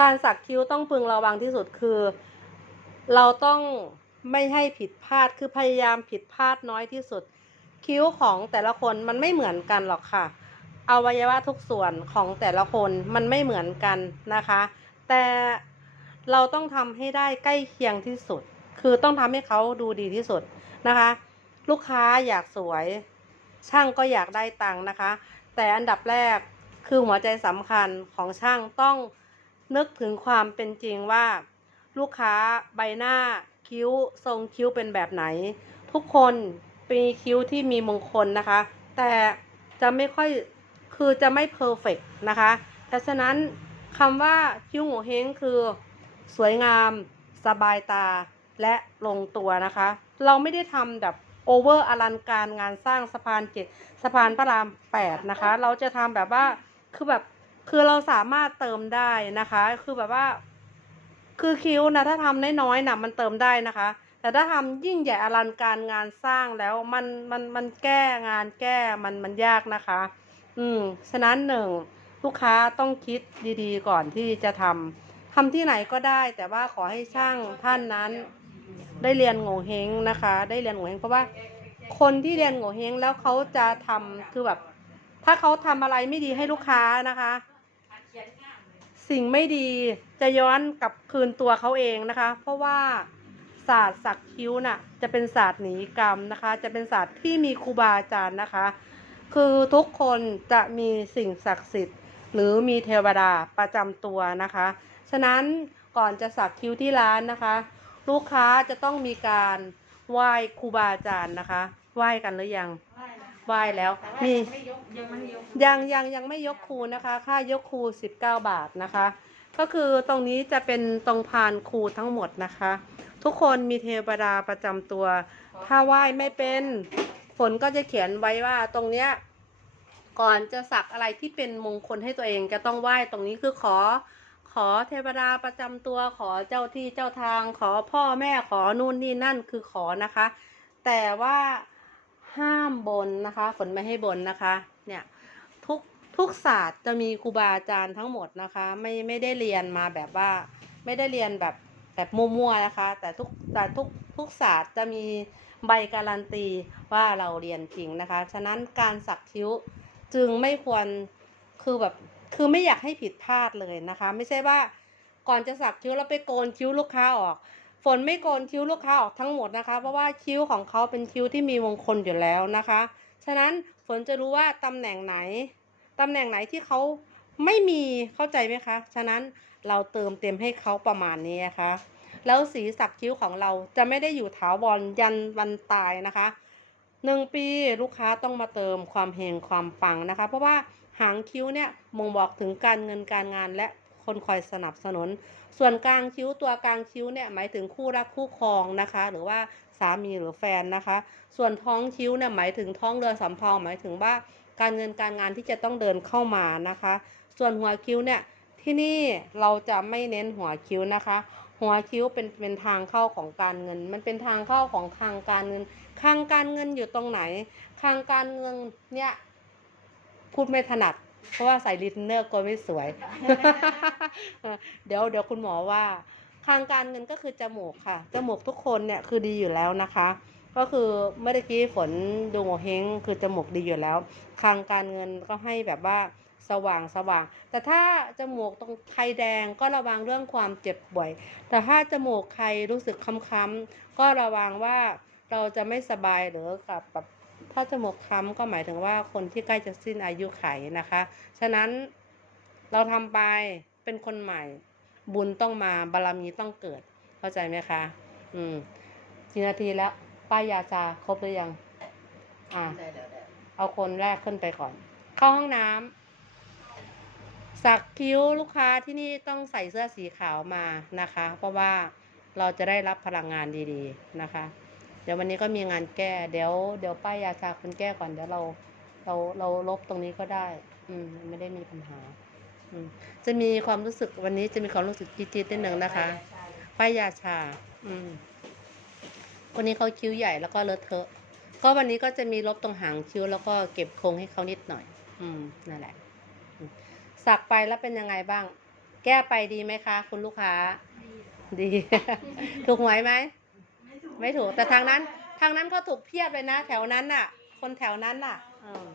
การสักคิ้วต้องพึงระวังที่สุดคือ เราต้องไม่ให้ผิดพลาดคือพยายามผิดพลาดน้อยที่สุด คิ้วของแต่ละคนมันไม่เหมือนกันหรอกค่ะอวัยวะทุกส่วนของแต่ละคนมันไม่เหมือนกันนะคะ แต่เราต้องทำให้ได้ใกล้เคียงที่สุด คือต้องทำให้เขาดูดีที่สุดนะคะ ลูกค้าอยากสวย ช่างก็อยากได้ตังค์นะคะ แต่อันดับแรกคือหัวใจสำคัญของช่างต้อง นึกถึงความเป็นจริงว่า ลูกค้าใบหน้าคิ้วทรงคิ้วเป็นแบบไหน ทุกคนมีคิ้วที่มีมงคลนะคะ แต่จะไม่ค่อยคือจะไม่เพอร์เฟกนะคะแต่ฉะนั้นคำว่าคิ้วโงเฮงคือ สวยงาม สบายตาและลงตัวนะคะ เราไม่ได้ทำแบบโอเวอร์อลังการงานสร้างสะพานเจ็ดสะพานพระรามแปดนะคะ เราจะทำแบบว่าคือแบบ คือเราสามารถเติมได้นะคะ คือแบบว่า คือคิ้วนะถ้าทำน้อยๆนะมันเติมได้นะคะ แต่ถ้าทำยิ่งใหญ่อลังการงานสร้างแล้วมันมันมันแก้งานแก้มันมันยากนะคะ อืมฉะนั้นหนึ่งลูกค้าต้องคิดดีๆ ก่อนที่จะทำทำที่ไหนก็ได้ แต่ว่าขอให้ช่างท่านนั้น ได้เรียนโง่เฮงนะคะ ได้เรียนโง่เฮงเพราะว่าคนที่เรียนโง่เฮงแล้วเขาจะทำคือแบบ ถ้าเขาทำอะไรไม่ดีให้ลูกค้านะคะ สิ่งไม่ดีจะย้อนกลับคืนตัวเขาเองนะคะ เพราะว่าศาสตร์สักคิ้วน่ะจะเป็นศาสตร์หนีกรรมนะคะ จะเป็นศาสตร์ที่มีครูบาอาจารย์นะคะ คือทุกคนจะมีสิ่งศักดิ์สิทธิ์ หรือมีเทวดาประจำตัวนะคะ ฉะนั้นก่อนจะสักคิ้วที่ร้านนะคะ ลูกค้าจะต้องมีการไหว้ครูบาอาจารย์นะคะ ไหว้กันหรือยังไหว้ แล้วมียังไม่ยกยังยังยังไม่ยกครูนะคะ ค่ายกครู19 บาทนะคะ ก็คือตรงนี้จะเป็นตรงพานครูทั้งหมดนะคะ ทุกคนมีเทวดาประจำตัว ถ้าไหว้ไม่เป็นฝนก็จะเขียนไว้ว่าตรงเนี้ยก่อนจะสักอะไรที่เป็นมงคลให้ตัวเองจะต้องไหว้ตรงนี้คือขอ ขอเทวดาประจำตัวขอเจ้าที่เจ้าทาง ขอพ่อแม่ขอนู่นนี่นั่นคือขอนะคะ แต่ว่า ห้ามบนนะคะ ฝนไม่ให้บนนะคะ เนี่ยทุกทุกศาสตร์จะมีครูบาอาจารย์ทั้งหมดนะคะ ไม่ไม่ได้เรียนมาแบบว่า ไม่ได้เรียนแบบแบบมั่วๆนะคะ แต่ทุกแต่ทุกทุกศาสตร์จะมีใบการันตีว่าเราเรียนจริงนะคะ ฉะนั้นการสักคิ้วจึงไม่ควรคือแบบคือไม่อยากให้ผิดพลาดเลยนะคะ ไม่ใช่ว่าก่อนจะสักคิ้วแล้วไปโกนคิ้วลูกค้าออก ฝนไม่โกนคิ้วลูกค้าออกทั้งหมดนะคะ เพราะว่าคิ้วของเขาเป็นคิ้วที่มีมงคลอยู่แล้วนะคะ ฉะนั้นฝนจะรู้ว่าตำแหน่งไหนตำแหน่งไหนที่เขาไม่มีเข้าใจไหมคะ ฉะนั้นเราเติมเต็มให้เขาประมาณนี้นะคะ แล้วสีสักคิ้วของเราจะไม่ได้อยู่ถาวรยันวันตายนะคะหนึ่งปีลูกค้าต้องมาเติมความเฮงความปังนะคะ เพราะว่าหางคิ้วเนี่ยบ่งบอกถึงการเงินการงานและ คนคอยสนับสนุน ส่วนกลางคิ้วตัวกลางคิ้วเนี่ยหมายถึงคู่รักคู่ครองนะคะ หรือว่าสามีหรือแฟนนะคะ ส่วนท้องคิ้วเนี่ยหมายถึงท้องเรือสำเภาหมายถึงว่าการเงินการงานที่จะต้องเดินเข้ามานะคะ ส่วนหัวคิ้วเนี่ยที่นี่เราจะไม่เน้นหัวคิ้วนะคะ หัวคิ้วเป็นเป็นทางเข้าของการเงิน มันเป็นทางเข้าของทางการเงินทางการเงินอยู่ตรงไหนทางการเงินเนี่ยพูดไม่ถนัด เพราะว่าใส่ลินเนอร์ก็ไม่สวย เดี๋ยวเดี๋ยวคุณหมอว่าทางการเงินก็คือจมูกค่ะ จมูกทุกคนเนี่ยคือดีอยู่แล้วนะคะ ก็คือเมื่อกี้ฝนดูโงเฮงคือจมูกดีอยู่แล้วทางการเงินก็ให้แบบว่าสว่างสว่าง แต่ถ้าจมูกตรงไข่แดงก็ระวังเรื่องความเจ็บป่วย แต่ถ้าจมูกใครรู้สึกค้ำๆก็ระวังว่าเราจะไม่สบายหรือกับแบบ ถ้าจมูกค้ำก็หมายถึงว่าคนที่ใกล้จะสิ้นอายุไขนะคะ ฉะนั้นเราทำไปเป็นคนใหม่ บุญต้องมาบารมีต้องเกิด เข้าใจไหมคะ อืมกี่นาทีแล้วป้ายยาชาครบหรือยัง อ่าเอาคนแรกขึ้นไปก่อน เข้าห้องน้ำสักคิ้วลูกค้าที่นี่ต้องใส่เสื้อสีขาวมานะคะ เพราะว่าเราจะได้รับพลังงานดี ๆ นะคะ ดี๋ยววันนี้ก็มีงานแก้ เดี๋ยวเดี๋ยวป้ายยาชาคนแก้ก่อนเดี๋ยวเราเราเราลบตรงนี้ก็ได้ อืมไม่ได้มีปัญหา อืมจะมีความรู้สึกวันนี้จะมีความรู้สึกจี๊ดๆนิดหนึ่งนะคะ ป้ายยาชา อืมคนนี้เขาคิ้วใหญ่แล้วก็เลอะเทอะ ก็วันนี้ก็จะมีลบตรงหางคิ้วแล้วก็เก็บโครงให้เขานิดหน่อย อืมนั่นแหละ สักไปแล้วเป็นยังไงบ้าง แก้ไปดีไหมคะ คุณลูกค้า ดี ถูกหวยไหม ไม่ถูกแต่ทางนั้น ทางนั้นก็ถูกเพียบเลยนะ แถวนั้นน่ะ คนแถวนั้นน่ะอืมอืมอืม